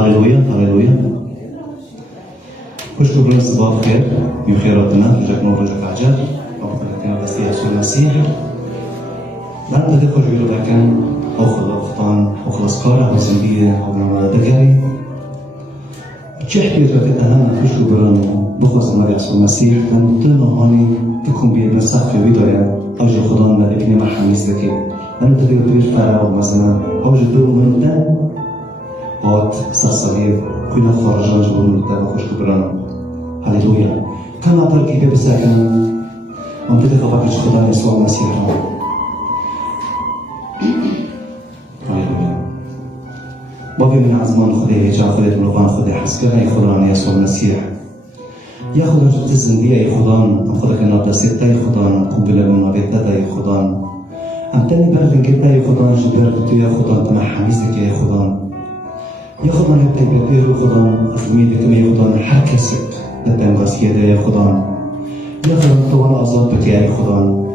هللويا هللويا. خوشكم برنا صباح الخير من خيراتنا رجعك نور رجعك عجل وقتنا بس يسوع المسيح. بعد ما تدخل جيلو لكن أخذ أخطان أخلص كارة وزنبية أو دقاري تشحكي رفقت أهم خوشكم برنا بخلص المريع يسوع المسيح لأن طلنا هاني تكون بمساق في ويدايا أوجه خضان ملكني مع حميس لكي لأنه تدير تريد فرع ومزنا أوجه دور من الدم هات صغير كلنا خارجان جبرون الكتاب خوشكم برنا. هللويا. كما تركي بساكن ومتدي خبرك خدام يسوع المسيح. هللويا. بابي من عزمان خدي هجا خدي بلوغان خدي حسكرا يخدان يسوع المسيح. يا خدان جبت الزندية يخدان أم خدك النابدة ستة يخدان قبل من نابدة يخدان أم تاني بردن كتا يخدان جبرت يا خدان تمع حميسك يا خدان يا خدان يبتاي بيرو خدان أزميدك ما يخدان حركسك لتن غسيدة يا خدان يا خدان طوال أزاد بك يا خدان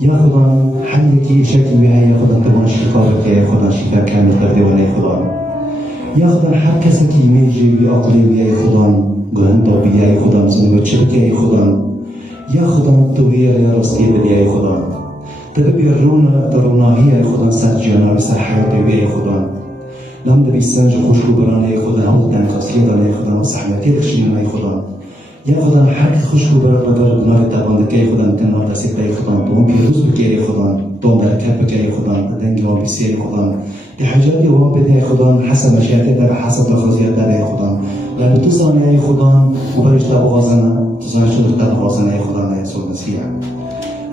يا خدان حلك شكل بها يا خدان تبون شفاءك يا خدان شفاء كامل تردوان يا خدان يا خدان حركسك يميجي بأقلي يا خدان قلن طبي يا خدان زنوات شبك يا خدان يا خدان تويا يا رسكي بدي يا خدان تبي الرونا ترونا هي يا خدان سجانا بسحر يا خدان لم دبي السنج خوشكو برانه يا خدان هو تن قصيدة يا خدان وصحمتي بخشينا يا خدان يا خدان حق خوشكو برانه برد نار تبان دكي يا خدان تنار تسيب يا خدان توم بيروز بكي يا خدان توم بركات بكي يا خدان تدنجي وان بيسير يا خدان لحاجاتي وان بدي يا خدان حسب مشيئتك بحسب تخزياتك يا خدان لأن تصان يا خدان وبرج تبغازنا تصان شو تبغازنا يا خدان يا يسوع المسيح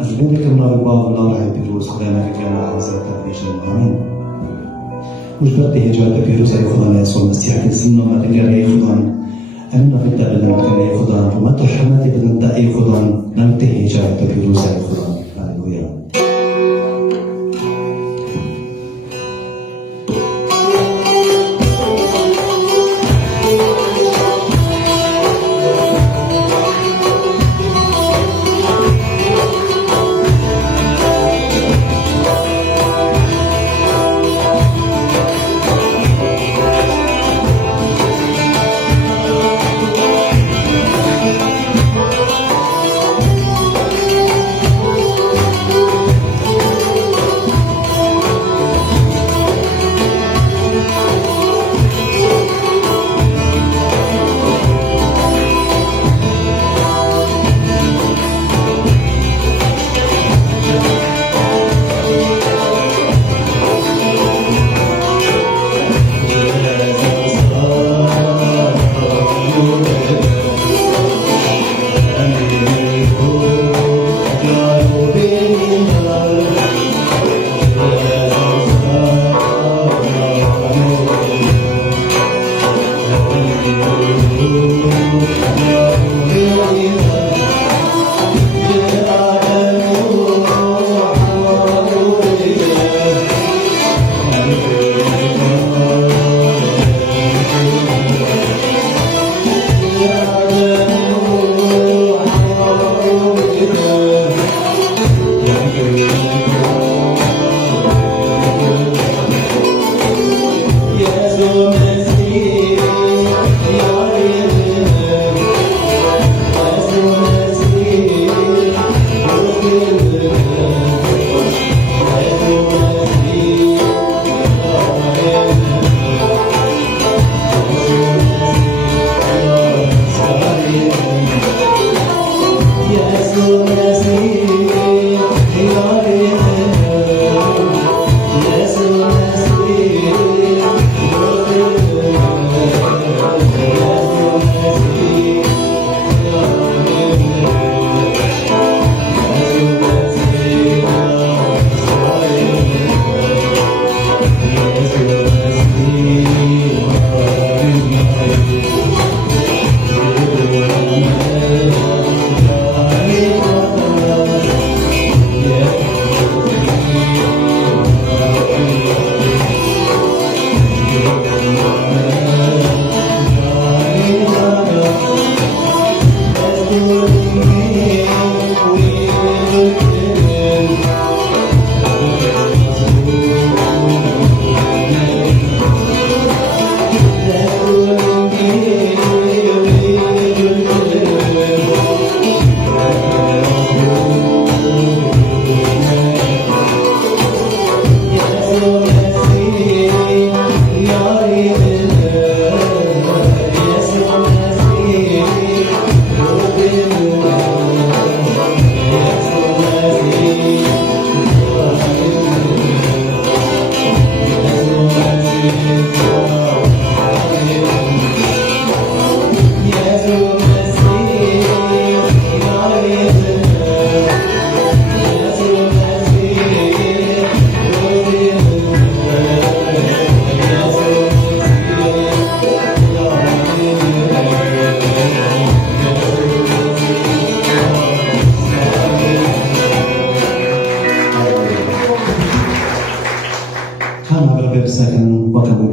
أزبونك من الباب الله راح بيروز خدانا كان عزات بيجي آمين. وش بدي هجرة بيروز يا خدان يسوع المسيح كنسلنا ما تقدر يا خدان أنا بدي بدنا مكان يا خدان وما تحمتي بدنا يا خدان ننتهي هجرة بيروز يا خدان. هللويا.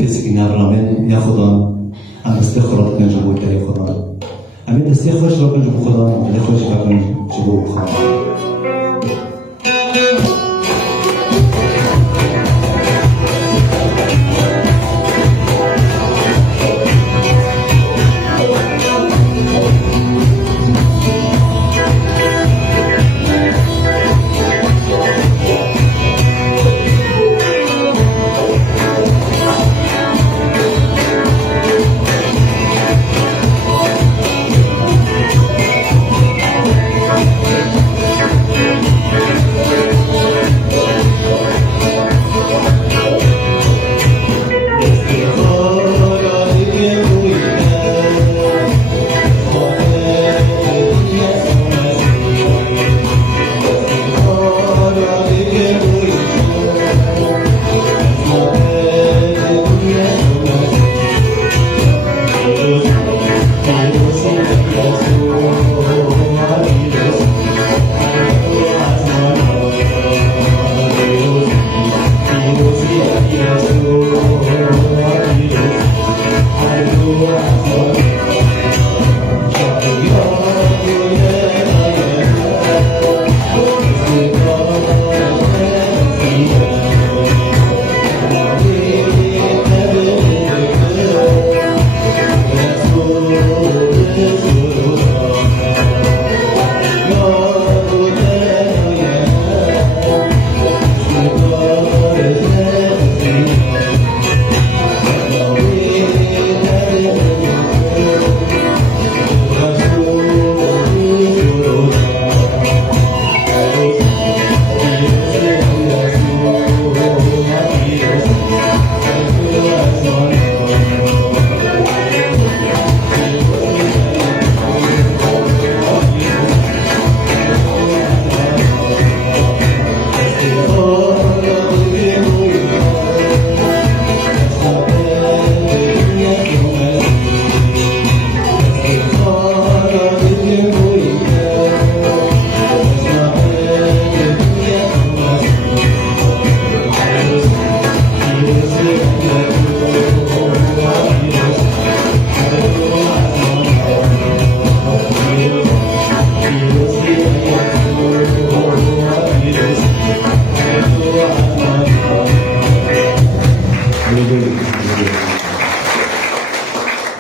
سكينار رامين يا خدان أم استخرج من جبوت يا خدان أمين استخرج ربنا جبو خدان أم استخرج ربنا جبو خدان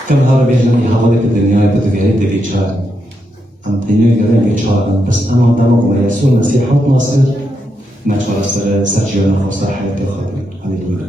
كم هذا بيجني حوالي الدنيا بتجاهد بيتشار أم تيجي كذا بيتشار بس أنا قدامكم يسوع المسيح حط ناصر ما شاء الله سرجينا خاصة حياتي خاطري هللويا.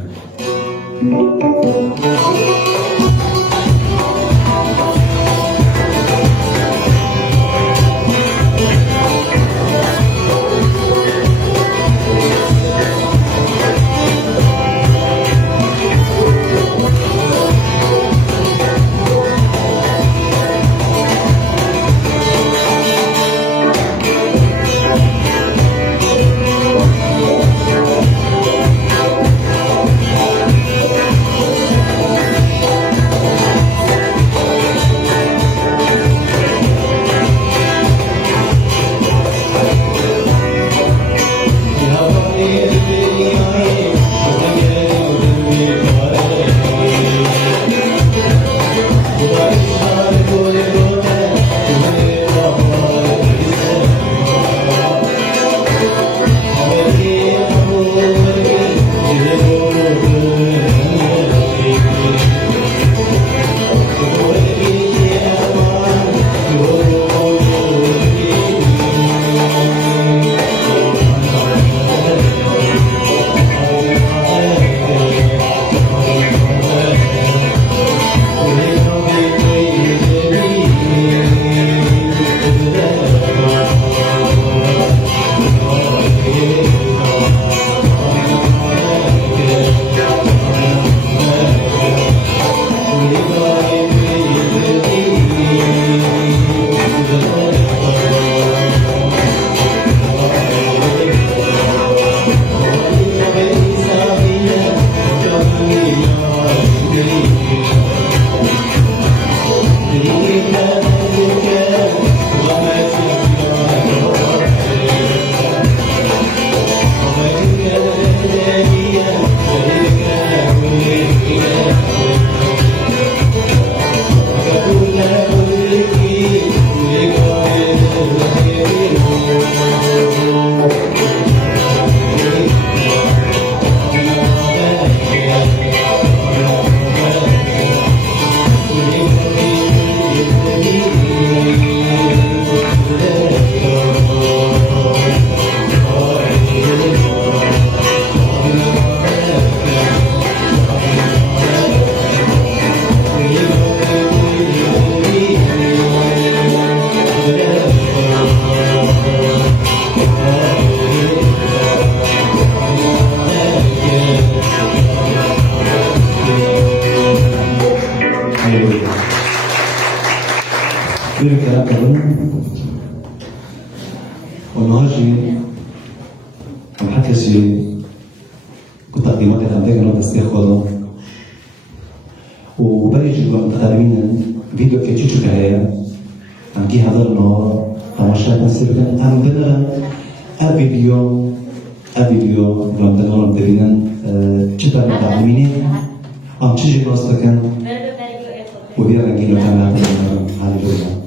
غير الكلام كمان والنهاجي عم حكي شيء كنت تقديماتي خمدين نوع استيخوضو وبريج المتقدمين فيديو كتشيشو كهيا عم كي هذرنا تماشات نسيبكن عم بدنا الفيديو عم بدنا مدربين تشتغل متعلمين عم تشجي راستكن ودير نجيلو كمان على الجوله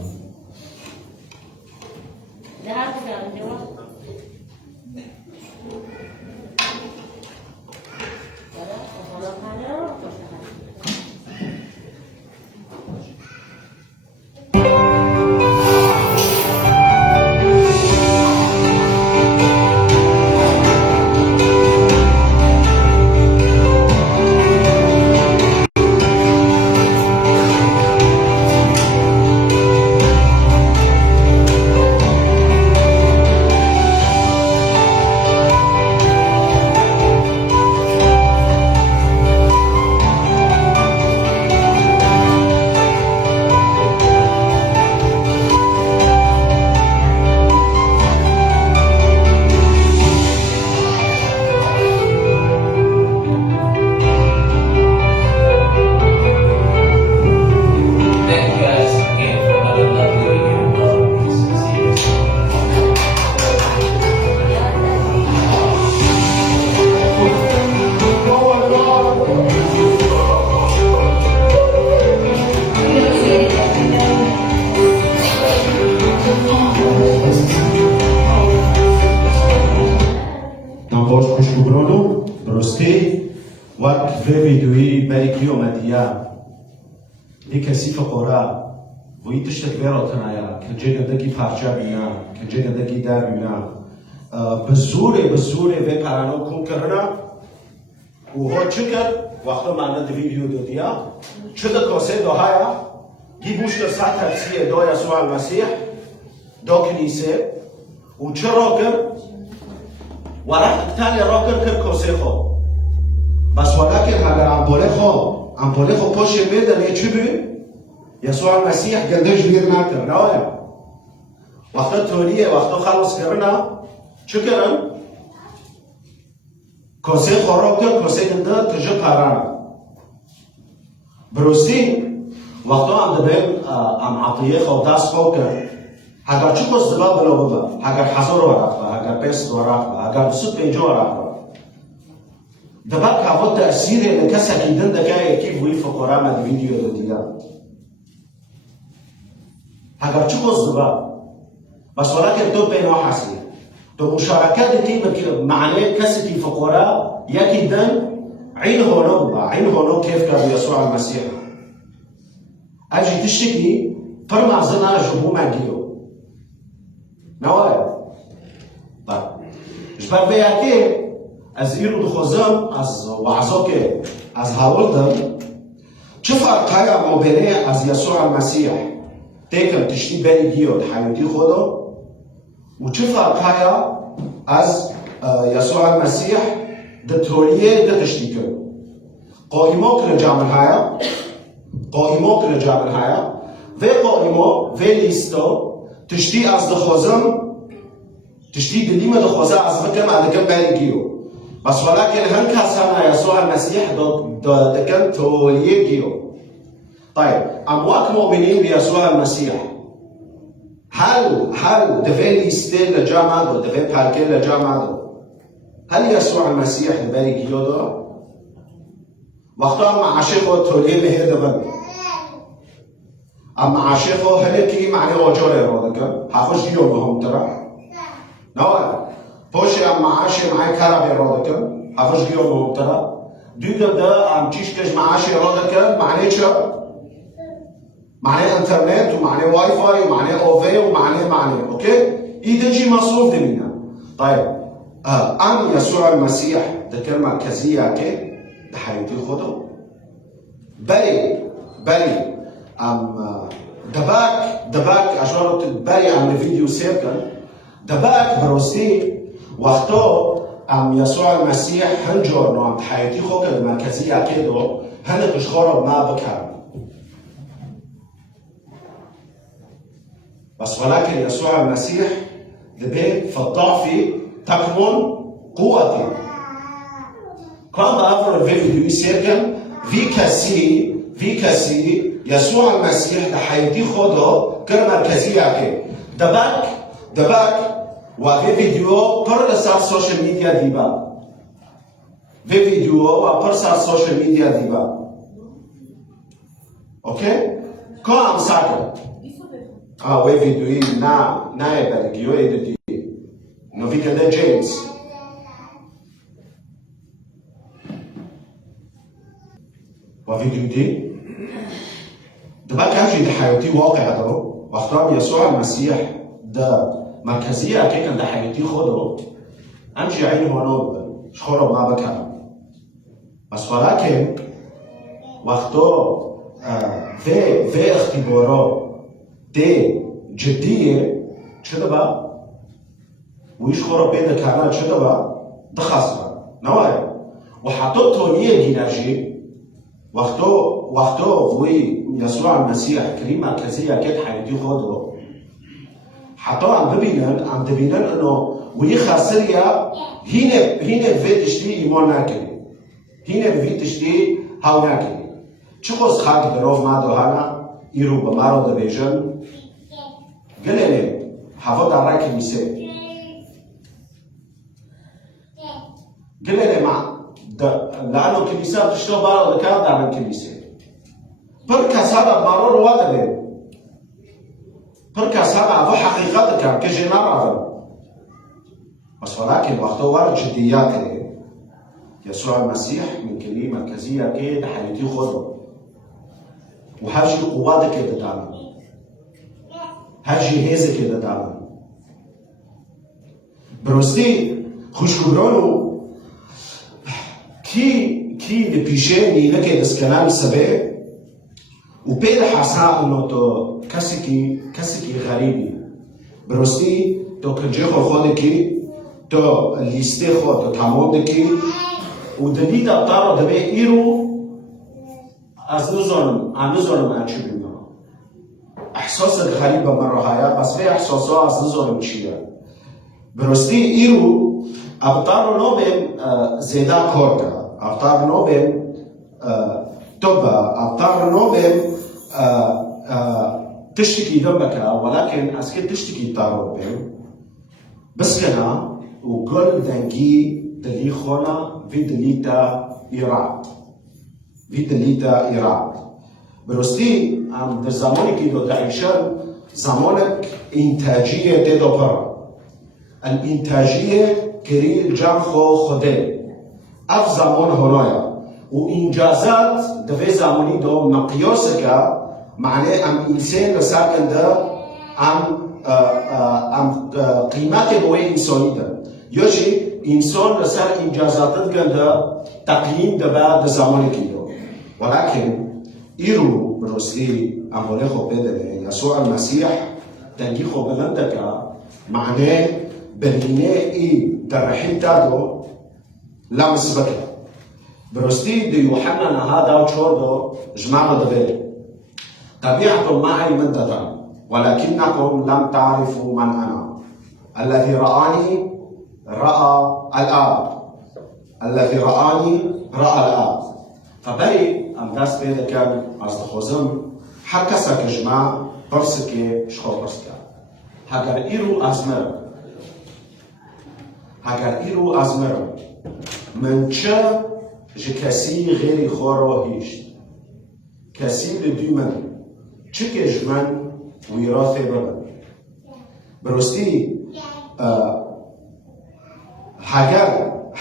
وقت فيديوي بالك يوم ديا لكسي فقراء ويتشتك بيروتنايا كجينا دقي بارجا بينا كجينا دقي دار بينا بزوري في بارانو كون كرنا وهو شكر وقت ما عندنا فيديو ديا شده كوسه دوهايا جيبوش لسات تفسير دو يسوع المسيح دو كنيسه وشراكر وراح تاني راكر كر كوسه خو بس ولكن اگر امپوله خو پوشه بده نه چی بی يسوع المسيح گندش دیر نکرد نه وقت توریه وقت خلاص کردن چه کردن کاسه خراب کرد کاسه گنده تجه پران بروستی وقت هم دبیم ام عطیه خو دست خو کرد اگر چه کس دبا بلا ببا اگر 1000 ورق با اگر 500 ورق با اگر 250 ورق با دبا كافو تأثير لكسا كيدن دكاية كيف وي فقراء ما فيديو دو ديا هاگر چوكوز دبا بس ولكن تو بينو حاسي تو مشاركات دي معناه كسا فقراء يا كيدن عين هونو كيف كان يسوع المسيح اجي تشتكي فرما زنا جبو مانجيو نوايا طيب جبال بياكي از ایرو دخوزم از وعظاك از هاولدم چه فرقه ما بینه از يسوع المسيح تکم تشتی بری گیاد حیاتی خدا و چه فرقه از يسوع المسيح دترولیه ده تشتی کرد قائمه که رجامن هایا و قائمه و لیستا تشتی از دخوزم تشتی دلیمه دخوزه از وکم ادکم بری گیاد بس ولكن هل كسرنا يسوع المسيح ده كان توليجيو طيب اموات مؤمنين بيسوع المسيح هل دفعي ستيل لجامعه دفعي باركين لجامعه هل يسوع المسيح دفعي جيو ده وقتها مع عاشقه توليه له دبن اما عاشقه هل كي معنى وجوره رودك حافظ جيو بهم ترى نوع پوشه ام معاش معای کارا بیراد کن حافظ گیو مبتلا دیگر ده ام چیش کش معاش ایراد کن معنی چه؟ معنی انترنت و معنی واي فاي و معنی اوفي و معنی اوكي؟ ایده جی مصروف دمینه طيب ام يسوع المسيح ده كلمة مركزية كي ده حياتي خده بري ام دباك اشارة بري ام الفيديو سيركل دباك بروستي وقتا ام يسوع المسيح هنجور نوع حياتي خوك المركزية كده هنقش خرب ما بكر بس ولكن يسوع المسيح دبي في الضعف تكمن قوتي. Quando apro il video di Sergen, vi kasi يسوع المسيح لحياتي خده كمركزية كي دباك وفي فيديو پر سر سوشل ميديا ديبا في فيديو وپر سر سوشل ميديا ديبا اوكي كو ام ساكر وي فيديو نا يبالكيو ايدتي نو فيديو ده جيمس وفيديو دي دباك امشي ده حياتي واقع ده واختار يسوع المسيح ده مركزية كيكن ده حياتي خده امشي عيني هونو شخورو ما بكام بس ولكن وقتو في اختبارات دي جدية چه با ويش خورو بيدا كانا چه با ده خاصة نوعي وحتى تونية جيناجي وقتو وي يسوع المسيح كريم مركزية كيك حياتي خده حتى عم ببينن انه وي خاسريا هنا في تشتي ايمان ناكري هنا في تشتي هاو ناكري چخوز خاك دروف ما دوهانا ايرو بمارو دبيجن قليلي حفظ دارا كنيسة قليلي مع لأنه كنيسة تشتو بارو دكار دارا كنيسة بركة هذا مرور وادبه بركة هذا هو حقيقتك كجنار عظم بس ولكن وقته ورد جدياته يسوع المسيح من كلمة مركزية كده حياتي خده وهاجي قواتك كده تعمل هاجي هيزك كده تعمل بروستي خوش كبرانو كي لبيشيني لكي دسكنام سبب وبيد حسا انه تو كسكي غريبي بروستي تو كنجيخو خودكي تو ليستيخو تو تامودكي ودليتا بطارو دبي ايرو از نظرم انشبينا احساسك غريبة مرة هايا بس في احساسا از نظرم چيه بروستي ايرو ابطارو نوبم زيدا كوركا ابطار نوبم توبا ابطار نوبم تشتكي دمك ولكن اسكت تشتكي تارو بهم بس كنا وقل دنجي دلي خونا في دليتا إيراد بروستي ام در زمانی که دو تعيشن زمانك انتاجية تدو برا الانتاجية كري الجام خوده اف زمان هنايا وانجازات دفي زماني دو مقياسك معناه ام انسان لساكن ده ام قيمات بوي انساني ده يجي انسان لسر انجازات ده تقييم ده بعد زماني كده ولكن ايرو بروسلي اموله خو بدل يسوع المسيح تنجي خو بلندك معناه بنينه درحين تادو لامس بك بروستي دي يوحنا هذا وشوردو جمعنا دبل طبيعة معي من ددان ولكنكم لم تعرفوا من أنا الذي رآني رأى الآب الذي رآني رأى الآب فبري أم داس بيدا كان أصدخوزم حكسك جماع برسكي شخو برسكا هاگر إيرو أزمر من چه جكسي غيري خورو هيشت كسي لدي من چه جمن ويراثي ببن بروستي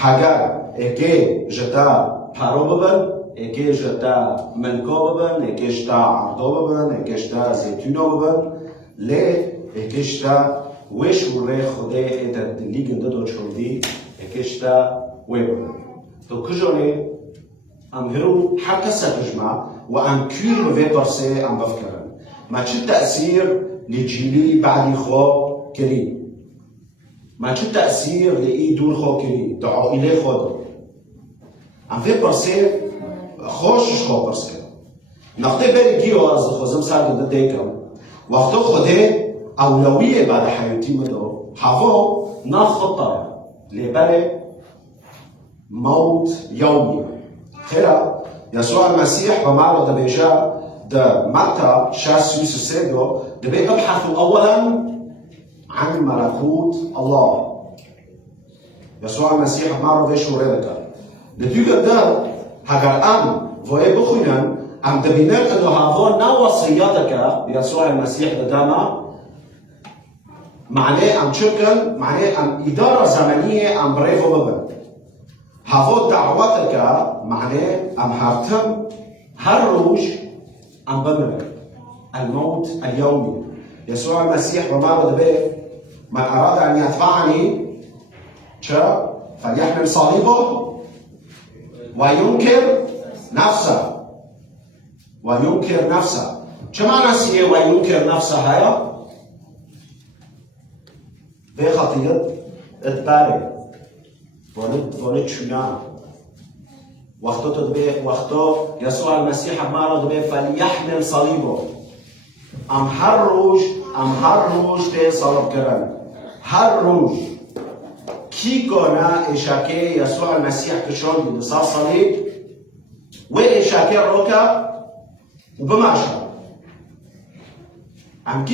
هاگر اكي جتا پارو ببن اكي جتا ملكو ببن اكي جتا عردو ببن اكي جتا زيتونو ببن ليه اكي جتا وش وري خده اتر دلي گنده دو چوردي اكي جتا وي ببن تو كجوني ام هرو حكا ساتجمع وام كير في برسي ام بفكرن ما چه تأثير لجيلي بعد خو كريم ما چه تأثير لإي دور خو كريم دعا إلي خود ام في برسي خوش خو برسي نقطه بری گیو از خوزم سال ده دیکم وقتو خوده أولوية بعد حياتي مدو حافو نخطة لبالي موت يومي خيرا يسوع المسيح بمعرض بيجا ده متى شاس يوسسيدو دبي ابحثوا أولا عن ملكوت الله يسوع المسيح بمعرض بيشو ريدك لديك ده هكذا أم وإيه بخينا أم دبينك أنه هذا نوصياتك يسوع المسيح بداما معناه أم شكل معناه أم إدارة زمنية أم بريفو ببن هذا دعوتك معناه أم هرتم هروج أم ببن الموت اليومي يسوع المسيح وما به من أراد أن يتبعني فليحمل صليبه وينكر نفسه وينكر نفسه شو معنى سيه وينكر نفسه هيا؟ بخطيط اتباري ولد شنان وقتو يسوع المسيح مرض به فليحمل صليبه ام هر روز به صلب کرن هر روز کی گونه اشاکه يسوع المسيح کشوندی بسال صليب و اشاکه روکا و بماشا ام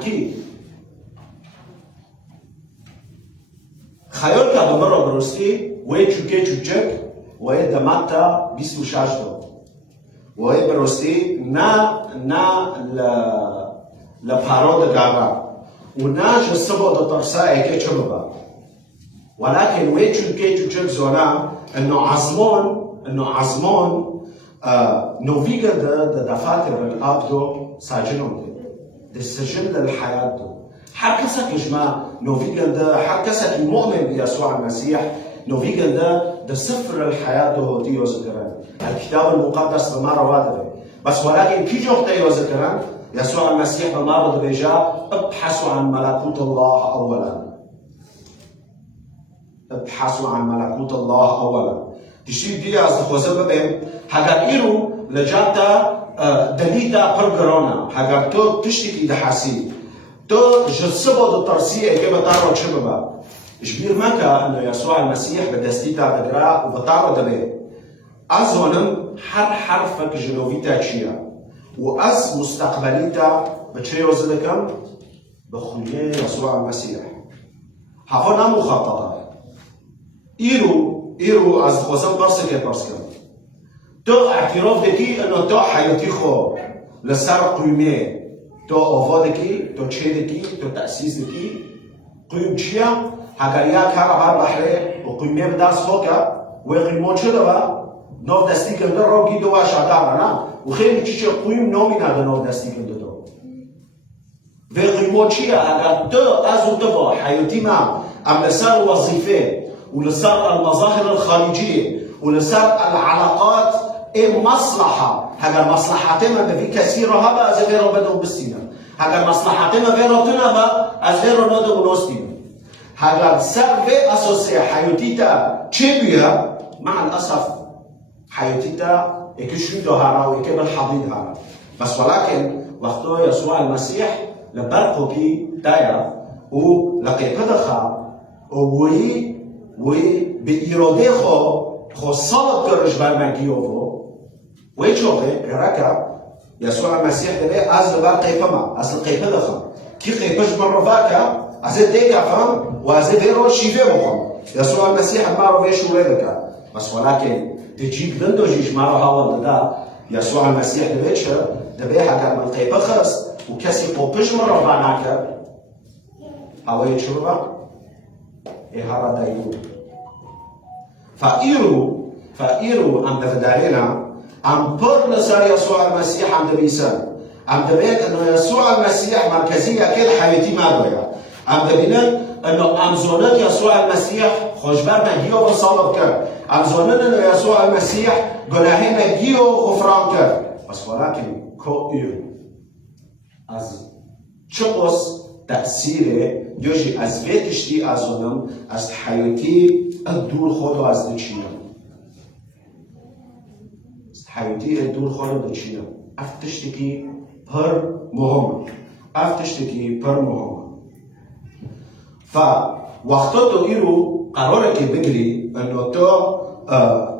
کی خیال که بمرا برستی و چوچک و دمتا 26 و برستی نه لپارود گابا و نه جسبو دا ترسا که چه ببا ولكن و چوچک زونا انه عزمان نوفيجا ده دفاتر الاب دو ساجنون ده سجل الحياة دو حركسك جماعة نوفيجا ده حركسك المؤمن بيسوع المسيح نوفيجا ده سفر الحياة دو ديو ذكران الكتاب المقدس بمارة وادره بس ولكن كي جوخ ديو ذكران يسوع المسيح بمارة بيجا ابحثوا عن ملكوت الله أولا ابحثوا عن ملكوت الله أولا تشتي دي از خوزه ببین هگر ایرو لجاتا دلیتا پرگرانا هگر تو تشتکی ده حسی تو جسبو ده ترسیه که بطارو چه ببا جبیر مکا انه يسوع المسيح بدستيتا دقرا و بطارو دبه از هونم هر حرفك جنوبيتا چيا و از مستقبليتا بچه يوزدكم بخليه يسوع المسيح هفا نمو خططه ایرو از خوزم برسه که برس کن تو اعتراف دکی انو تو حیاتی خو لسر قیمه تو آفا دکی تو چه دکی تو تأسیس دکی قیم چیا هگر یا کار بر بحره و قیمه بدرس خو که و قیمه چه دو نو دستی کنده رو گی دو و شادر نه و خیلی چیچه قیم نامی نده نو دستی کنده دو و قیمه چیا اگر تو از او تو حیاتی ما ام لسر وظیفه ولسر المظاهر الخارجية ولسر العلاقات مصلحة هذا مصلحتنا بفي كثيرة هذا أزفيرو بدو بستينا هذا مصلحتنا فيرو تنبا أزفيرو ندو نوستينا هذا سر في أساسي حياتيتا تشبيها مع الأسف حياتيتا إكشو دهارا وإكبر الحضيض هارا بس ولكن وقتو يسوع المسيح لبرقو كي دايا ولقي قدخا ووي و به اراده خو صلب کرش برمگیوو و چوه رکا يسوع المسيح ده از بر قیپما از قیپه دخم کی قیپش برفاکا از دیگه فهم و از دیرو شیفه بخم يسوع المسيح ما رو ویش ولدکا بس ولكن تجيب دندو جيش ما رو حاول ده يسوع المسيح ده چه ده به حاجه من قیپه خرس و کسی قوپش مرفاناکا هوای چوبا إهارة دايو فإيرو أم دفدارينا أم بر لسار يسوع المسيح أم دبيسان أم دبيت أنه يسوع المسيح مركزية كل حياتي ما دويا أم دبينن أنه أم زونت يسوع المسيح خوشبر نجيو وصالب كر أم زونت أنه يسوع المسيح قناهي نجيو غفران كر بس ولكن كو إيرو از چقص تأثیره یوشی از ویتشتی از اونم از حیاتی دور خودو از دچینم از حیاتی دور خودو دچینم افتشتی که پر مهم افتشتكي بر مهمة. فوقتا تو إيرو قرارك بقري أنه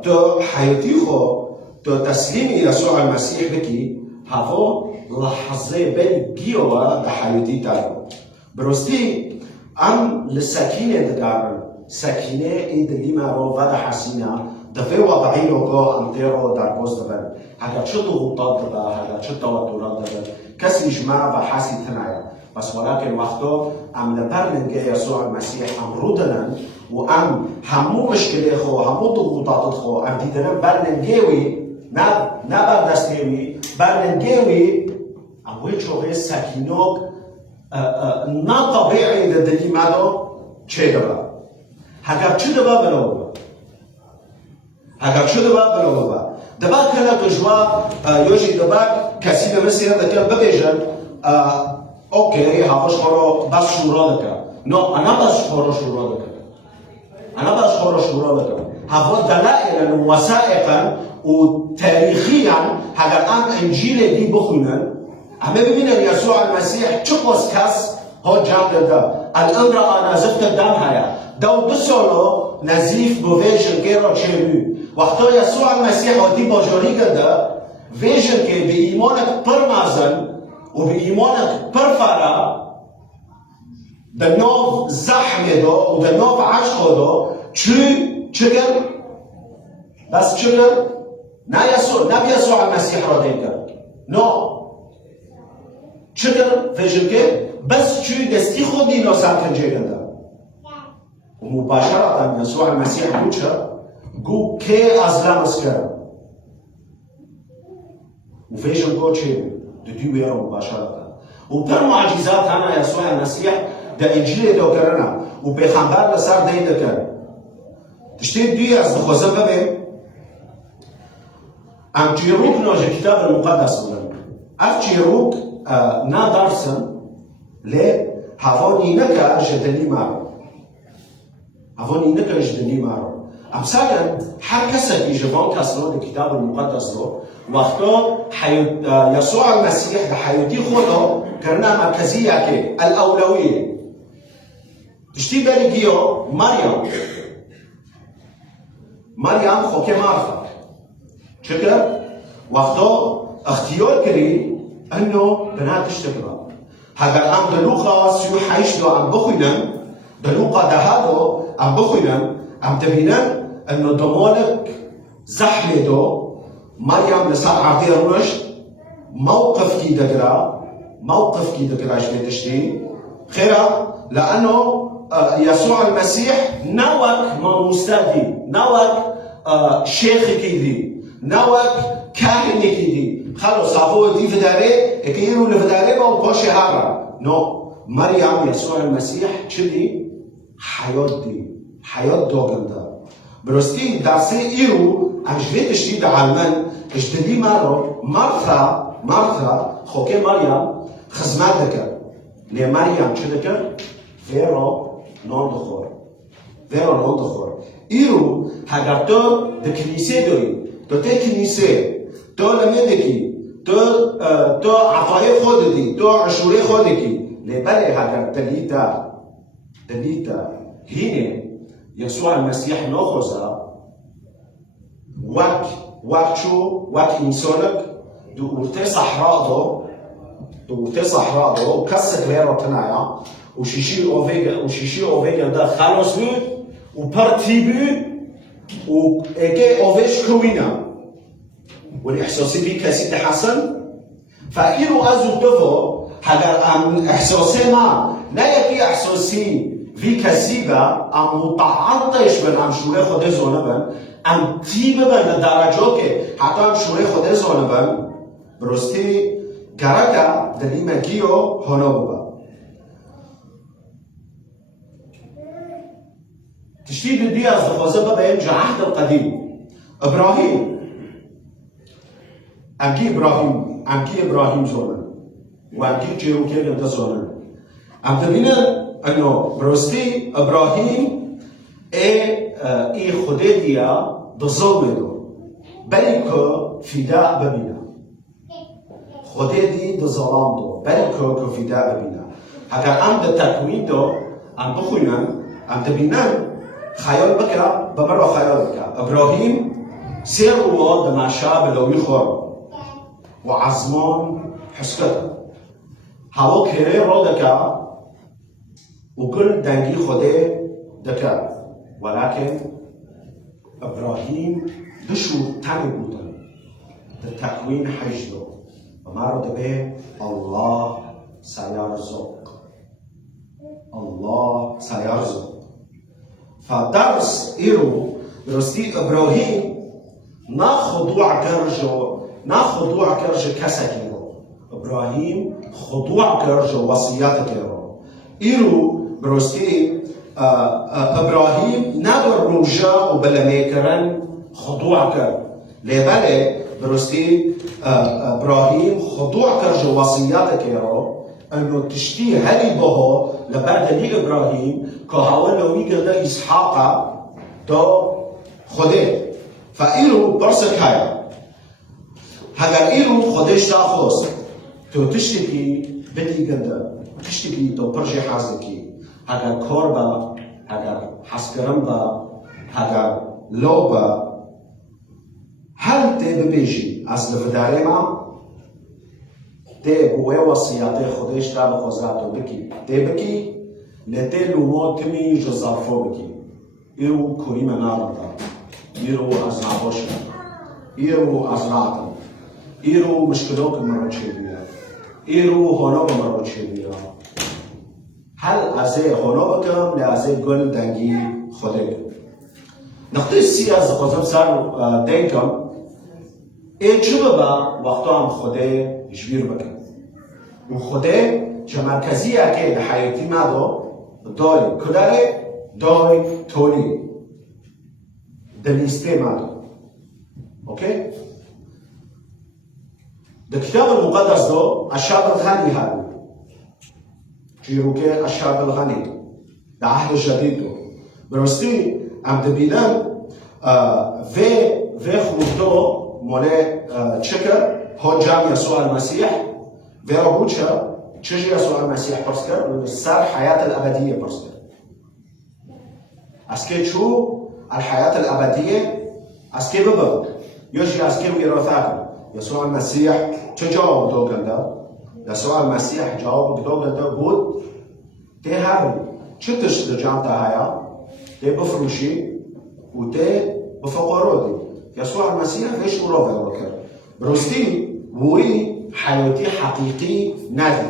تو حياتيخو تو تسليم يسوع المسيح بكي هفو لحظة بين جيوة دا حياتي تايو. برستي أم للسكينة دارن سكينة إيد لما رو ودا حسينة دفع وضعينو كو أمتيرو دار بوز دبن هكا تشتو غطات دبا هكا تشتو توترات دبن كسي جماع وحاسي تنايا بس ولكن وقتو أم لبرنجة يسوع المسيح أم رودنن وأم همو مشكلة خو همو ضغوطات خو أم ديدنن برنجيوي نا بردستيوي برنجيوي أم ويشو غير سكينوك نا طبيعي ددني مادو چه دبا هكا چه دبا بلو هكا چه دبا بلو دبا كنا كجوا يوجي دبا كسي بمسيرة دكا ببيجن اوكي هاوش خورو بس شورا دكا نو انا بس خورو شورا دكا انا بس خورو شورا دكا هاو دلائل ووثائقا وتاريخيا هكا ام انجيل دي بخونن اما ببینن يسوع المسيح چقوس كاس هو جامد دا الامرأة نازفت الدم هيا دو دسولو نزيف بوفيجن كيرو چهبو وقتا يسوع المسيح ودي باجاري قده فيجن كي بإيمانك پر مازن وبإيمانك پر فرا دنوف زحمه دو ودنوف عشق دو چكر بس چكر نا يسوع المسيح را ديكر نو چكر فيجن كي بس چوي دستي خودي نو ساكن جيگنده ومباشرة يسوع المسيح بوچه گو كي ازلام اسكر وفيجن كو چه دو بيرو مباشرة وبر معجزات هنا يسوع المسيح دا انجيل دو كرنا وبيخنبر لسر دي دكر تشتي دوی از دخوزه ببین ام جيروك نوجه كتاب المقدس بودن اف جيروك نا درسن لی هفوني نكا جدني مارو هفوني نكا جدني مارو امثالا هر کسی که جوان کسان کتاب المقدس رو وقتا يسوع المسيح بحياتي خدا كرنا مركزية كي الأولوية تشتي بالي جيو مريم خوكي معرفة شكرا وقتا اختيار كري انه بنات تشتكبا هذا ام دلوقا سيو حيش دو ام بخوينن دلوقا دهادو ام بخوينن ام تبينن انه ضمانك زحمه دو مريم لسان عرضي رونش موقف كي دقرا شبه تشتي خيرا لانه يسوع المسيح نوك ما مستدي نوك شيخ كيدي نوك كاهن كيدي خلص هو دي فداري كيرو لفداري ما بوشي هارا نو مريم يسوع المسيح چدي حياة دوغندا برستي درسي ايرو اجفيت شديد علمان اجدلي مارو مارثا خوكي مريم خزماتك لي مريم چدك فيرو نون دخور ايرو هاگر تو ده كنيسة دوي تو ته كنيسة تو لمدكي تو عطايا خودتي تو عشوري خودتي لبالي هاگر دليتا هنا يسوع المسيح ناخذها وقت إنسانك دورتي صحراء دو وكسك ليرو تنايا وشيشي أوفيجا ده خلاص بود وبارتي بود وإيكي أوفيش كوينة والإحساسي بي كاسي تحسن فإيرو أزو دفو هاگر ام إحساسي ما لا يكي إحساسي في كسيبا ام متعطش بن ام شوره خود زونه بن ام تیب بن درجه که حتی ام شوره خود زونه بن برستی گرکا دلیمه گیو هانا ببا تشتید دی از دخوازه ببا اینجا عهد القدیم ابراهیم امکی ابراهیم زونه و امکی جیرو که گمتا زونه ام تبینه انه برستی ابراهیم ای خوده دیا دو ظلمه دو بلی که فداء ببینه خودی دی دو ظلام دو بلی که فیده ببینه اگر ام ده تکوین دو ام بخوینن ام دبینن خیال بکر بمرا خیال بکر ابراهیم سیر او دماشا بلوی خور و عزمان حسکت هوا کره رو دکر و کل دنگی خودی دکر ولكن ابراهيم دشو تاني بودن التكوين حجده وما رد به الله سيرزق الله سيرزق فدرس إيرو درستي إبراهيم خضوع كرجو كسكيرو إبراهيم خضوع كرجو وصيات كيرو إيرو درستي ابراهیم نبر روژا و بلمیکرن خضوع کرد لیبله درستی ابراهیم خضوع کرد جو وصیات کرد انو تشتی هلی بها لبردلی ابراهیم که هاولو میگرده اسحاق دو خوده فایرو برسک های اگر ایرو خودش دا خلاص تو تشتی بدی گنده تشتی تو پرجی حازکی اگر کار با اگر حسکرم با اگر لو با هل تی ببیشی از دفداری ما تی بوی وصیات خودش دا بخوزاتو بکی تی بکی لتی لومو تمی جزارفو بکی ایرو کریم نارم دا ایرو از نابوشم ایرو از راتم ایرو مشکلوک مرو چه بیا ایرو هونو مرو چه بیا هل ازه هونو بکم لازه گل دنگی خوده نقطه سی از قضم سر دینکم ای چوبه با وقتا هم خوده جبیر بکم و خوده چه مرکزیه که ده حیاتی ما دای کداره دای تولی دلیسته ما اوکی؟ ده کتاب المقدس دو الشعب الغني هذا جيروكي الشعب الغني ده عهد الجديد دو برستي ام دبينم في خروجدو موله تشكر هو جام يسوع المسيح في ربوتشا تشجي يسوع المسيح برسكر سر حياة الأبدية برسكر اسكي شو الحياة الأبدية اسكي ببك يوشي اسكي ويروثاك يسوع المسيح تجاوب دوغندا يسوع المسيح جاوب دوغندا بود تی هر چتش دجامتا هيا تی بفروشي و تی بفقرودي يسوع المسيح فيش ورافع وكر برستي وي حياتي حقيقي نادي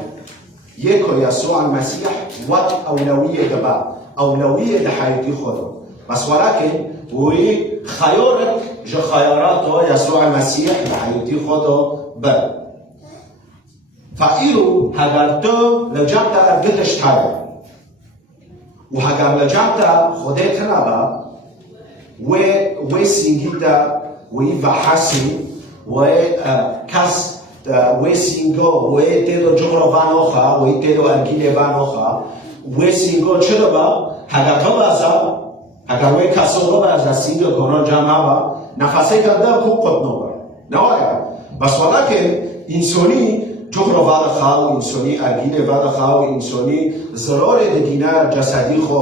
يكو يسوع المسيح وقت أولوية دبا أولوية لحياتي خده بس ولكن وي خيارك جو خياراته يسوع المسيح لحياتي خده بل فإيرو هگر تو لجامتا قدش تايا وهگر لجامتا خده تنبا و سینگیتا و وحسی و کس و سینگو و تیدو جغرو وانوخا و تیدو انگیل وانوخا و سینگو چرا با هگر تو بازا هگر و کسو رو بازا سینگو کنون جمعه با نفسه کرده خوب قد نوبر نوایا بس ولكن انسانی جغرو وانوخا و انسانی انگیل وانوخا و انسانی ضرور دگینه جسدی خو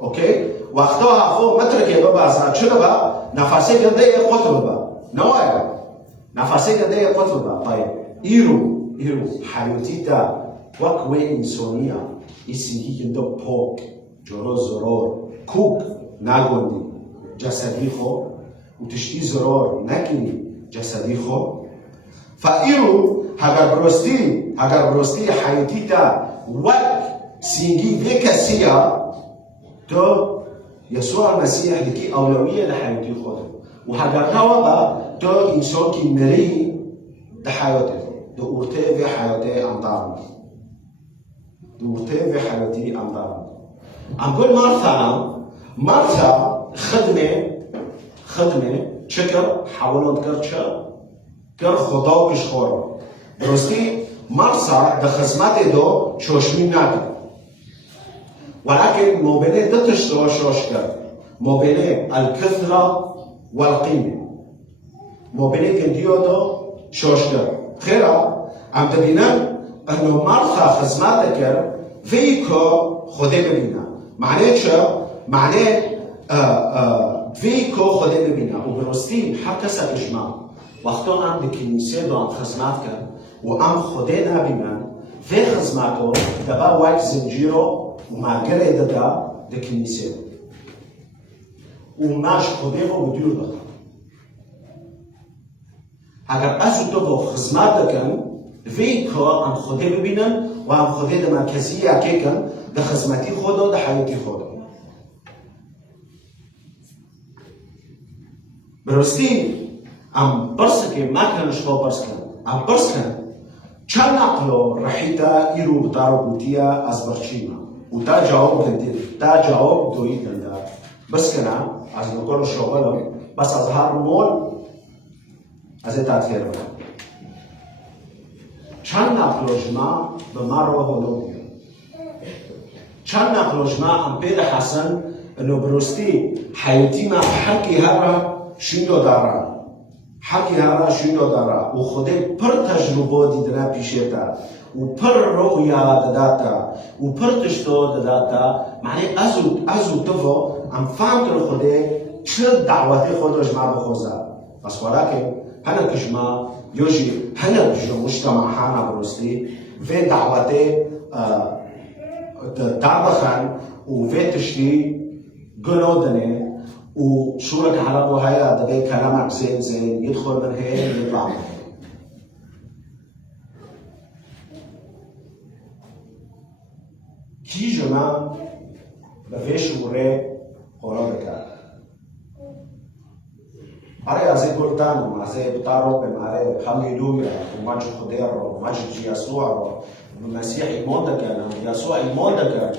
اوکی وقتا هفو مترکه ببازا چرا با نفسه گنده قطر با نوایا نفسه گنده قطر با طيب ایرو حیوتی تا وکوه انسانیه ایسینگی گنده پاک جرا زرار کوک نگوندی جسدی خو و تشتی زرار نکنی جسدی خو فایرو هگر برستی حیوتی تا وک سینگی به کسیه تو يسوع المسيح لكي أولوية لحياتي خده وهجر نوابا تو إنسان كي مري لحياته دو أرتي في حياتي أمدارم دو أرتي في حياتي أمدارم أقول مرثا خدمة شكر حاولوا تكر كر خدا بش خورا درستي مرثا دخزمات دو شوشمين نادي ولكن مبنى دتشترى شوشكر مبنى الكثرة والقيمة مبنى كنديو دو شوشكر خيرا عم ببینم انه مرخا خزمات ذكر فيكو خده ببینا معنی چه؟ معنی فيكو خده ببینا و برستی هر کس اجماع وقتا هم بکنیسه دو هم خزمات کرد و هم خده نبینن في خزماتو دبا وايك زنجيرو وما قرأ ددا دكنيسة وماش خديفو مدير دخل اگر ازو تو خزمات دکن في كو عم خديفو ببینن و عم خديفو مرکزی اکیکن ده خزمتی خودو ده حیاتی خودو برستی عم برسكي ما كان شكو برسكن عم برسكن چند نقلو رحيتا إيرو بتارو بوتيا از برچيما وتا جواب دندي تا جواب دوي دندا بس كنا از نقول شغلهم بس از هر مول از تاثير چند نقلو جماع بمارو هولو چند نقلو جماع ام بيد حسن انه بروستي حياتي ما حكي هرا شنو دارا حكي هذا شنو دارا وخده پر تجربه دیدنا پیشتا و پر رؤیا داتا و پر تشتو داتا معنی ازو تفو ام فهم کر خده چه دعوتی خودش ما بخوزا بس ولكن هنا كجما يجي هنا بجو مجتمع حانا بروستي في دعوتي دعوخان وفي تشتي قنودني وشورك على ابو هيا دبي كلامك زين يدخل من هين يطلع من هين كي جماعة بفيش وري قولا بكار أري أزي قلتان وما زي بطارو بماري هاليلويا وماجو خدير وماجو يسوع المسيح يمون دكار يسوع يمون دكار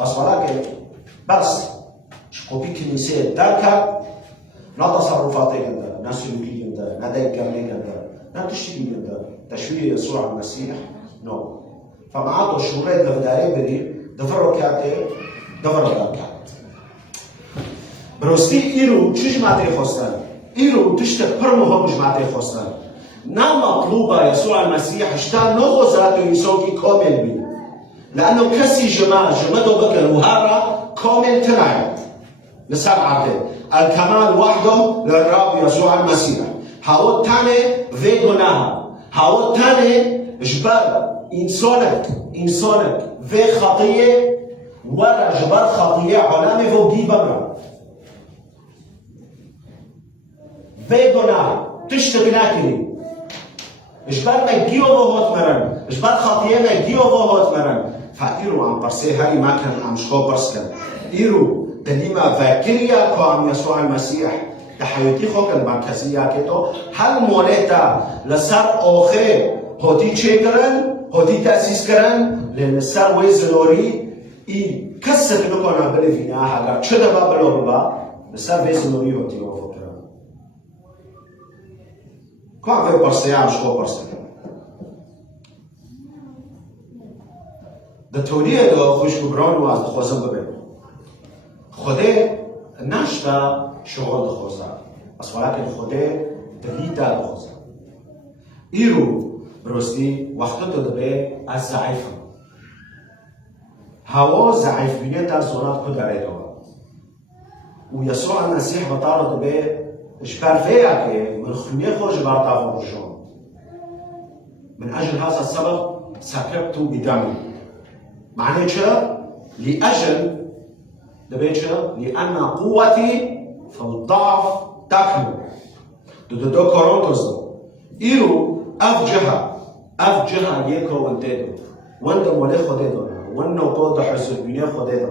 بس ولكن بس شكوبي كنيسة داكا نا تصرفاتي كندا نا سلوكي كندا نا دايكامي كندا نا تشتري كندا تشويه يسوع المسيح نو فمعاتو شوريت دفداري بدي دفرو كاتي دفرو داكات بروستي إيرو چه جماعتي خواستن إيرو تشتك برمهم جماعتي خواستن نا مطلوبة يسوع المسيح اشتا نوغو ذاته يسوكي كامل بي لأنه كسي جماعة دو بكر وهارا كامل تنعي لسان عبده الكمال وحده للرب يسوع المسيح هاو تاني في جناها هاو تاني جبر إنسانك في خطية ولا جبر خطية علامة فوقي بمرا في جناها تشتغل ناكلي جبر ما يجيو وهوت مرن جبر خطية ما يجيو وهوت مرن فإيرو عم برسي هاي ما كان عم شكو برسكن إيرو دليما فاكريا كوام يسوع المسيح تحياتي خوك المركزية كتو هل مولتا لسر أوخي هودي چه هودي تأسيس کرن لنسر ويزنوري كسر نكونا بلفينا هاگر چه دبا بلو ببا لسر ويزنوري هودي وفو کرن كوام في برسي عم شكو برسي ده توليه ده خوش ببران واز خوزن ببين خده نشتا شغل خوزه بس ولكن خده دلیتا خوزه ایرو برستی وقتی تو دبی از ضعیفم هوا ضعیف بینیت از زونات که داره دو و یسوع المسیح بطار دبی اجبر فيها که من خميه خوش برطاف ورجون من أجل هذا السبب سكبت بدمي معنى شو؟ لأجل دبيتشا لأن قوتي في الضعف تكمن دو كورنثوس إيرو أف جهة يكو وانتدو وانت مولي خديدو وانو قود حسن بني خديدو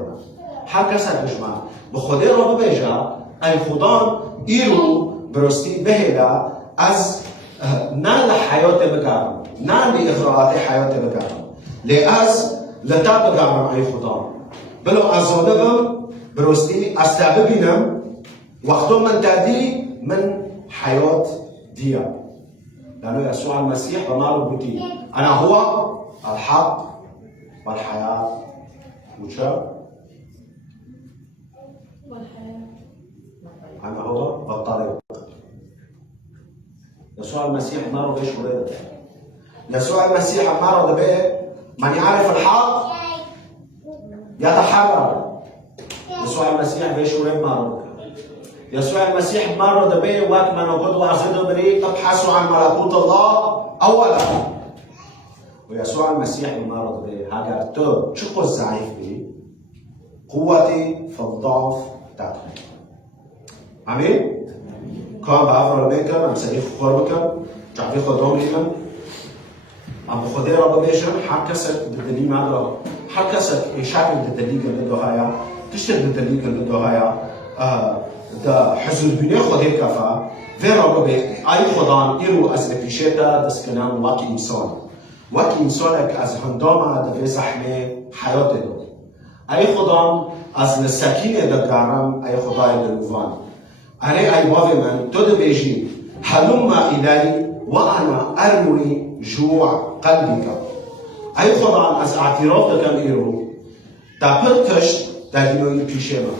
هكذا بجمع بخدير رو ببيجا أي خدان إيرو برستي بهلا از نال حياة بكارم نال إخراجات حياة بكارم لأز لتا بكارم أي خدان بلو أزودهم برستي أستببينم وقتو من تادي من حياة ديا لأنه يسوع المسيح بمارو بوتي أنا هو الحق والحياة أنا هو الطريق يسوع المسيح مارو بيش ولادة يسوع المسيح لما رد به من يعرف الحق يتحرر. يسوع المسيح بيشورب مرة. يسوع المسيح مرة به وقت ما نقول وأخذوا بريق ابحثوا عن ملكوت الله أولا. ويسوع المسيح مرة به هاجر تو شو ضعيف بي قوتي في الضعف تاعك. آمين. كان بعفر الميكر أم سيف خربك تعرفي خدام لينا أم خدي رب بيشن حكسك بالدليل ماذا حكسك إشارة بالدليل اللي هايا تشتغل بالدليل اللي هايا دا حزب بني خدي كفا في رب بي أي خدام إيرو از نفيشتا دسكنام واقع إنسان واقع إنسانك از هندامه دا في زحمة حياته دو أي خدام از السكينة دا كارم أي خدای دلوفان أنا أي بابي من تود بيجي هلم إلي وأنا أروي جوع قلبك. أي خدام از اعتراف دكم إيرو تا پرتش دا دينوي بيشما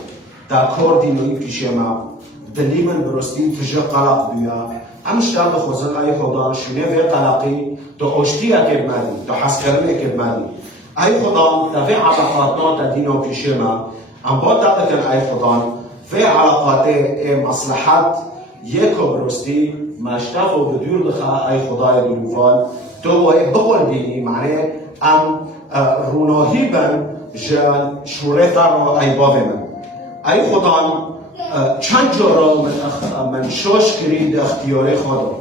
دا كور دينوي بيشما دليمن برستين تجا قلق بيا أمش دا بخوزن أي خدام شنو في قلقي تو أشتي أكيد مالي تو حسكرني أكيد مالي أي خدام تا في علاقاتنا تا دينو بيشما أم بعد دكم أي خدام في علاقاته مصلحات يكو برستي ما اشتغلوا بدور دخا أي خداي بالوفال تو بقول ديني معناه أم روناهيبا جان شورثا أي بابنا أي خدام چند جورا من شوش كريد اختياري خدا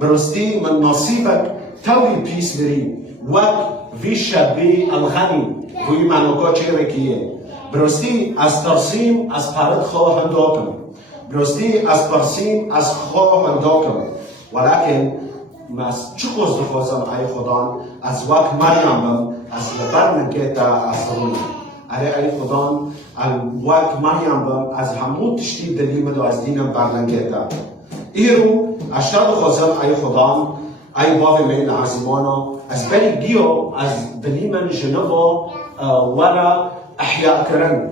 برستي من نصيبك توي بيس بري وقت في شبي الغني وي منوكا چيركيه برستي از ترسيم از پرد خواه هنداكم برستي از ترسيم از خواه هنداكم ولكن ماس چخوز دخوزم أي خدان از وقت مريم از لبر من كيتا از روني أي خدان الوقت مريم از همو تشتي دليم دو از دينم برلنگيتا إيرو أشتاد خوزم أي خدان أي بابي من عزيمانا از بلي جيو از دليم جنوبا ورا أحياء كرن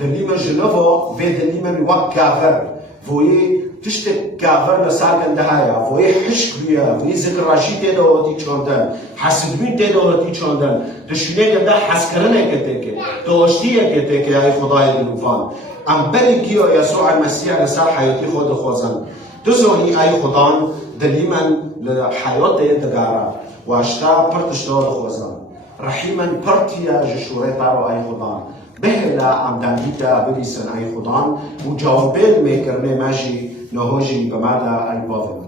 دليم جنوبا في دليم وقت كافر فوي تشتك كافر نساركن دهايا فوي حشك بيا فوي ذكر راشي تيدو هاتي چاندن حسدوين تيدو هاتي چاندن دشونه گنده حسكرنه كتك دوشتيه كتك يا خداي دلوفان ام بلي كيو يسوع المسيح لسار حياتي خود خوزن تزوني أي خدان دليمن لحياة يدقارا واشتا پرتشتا خوزن رحيما پرتيا جشوري تارو أي خدان بهلا ام دانجيتا بريسن أي خدان وجاوبين ميكرني ماشي نهوجي بمادا أي بافن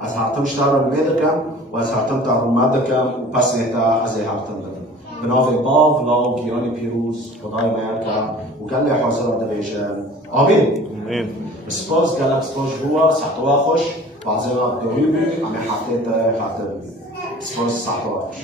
از هاتم شتارو الميدكم واز هاتم تارو مادكم وپس نهتا از هاتم دكم بناوي باف لاو گياني بيروز خداي ميركا وقال لي حاضر دبيشن آمين سپاس گلک سپاس جوا سحتوا خوش بعضی وقت دویبی اما حقیقت خاطر سپاس سحتوا خوش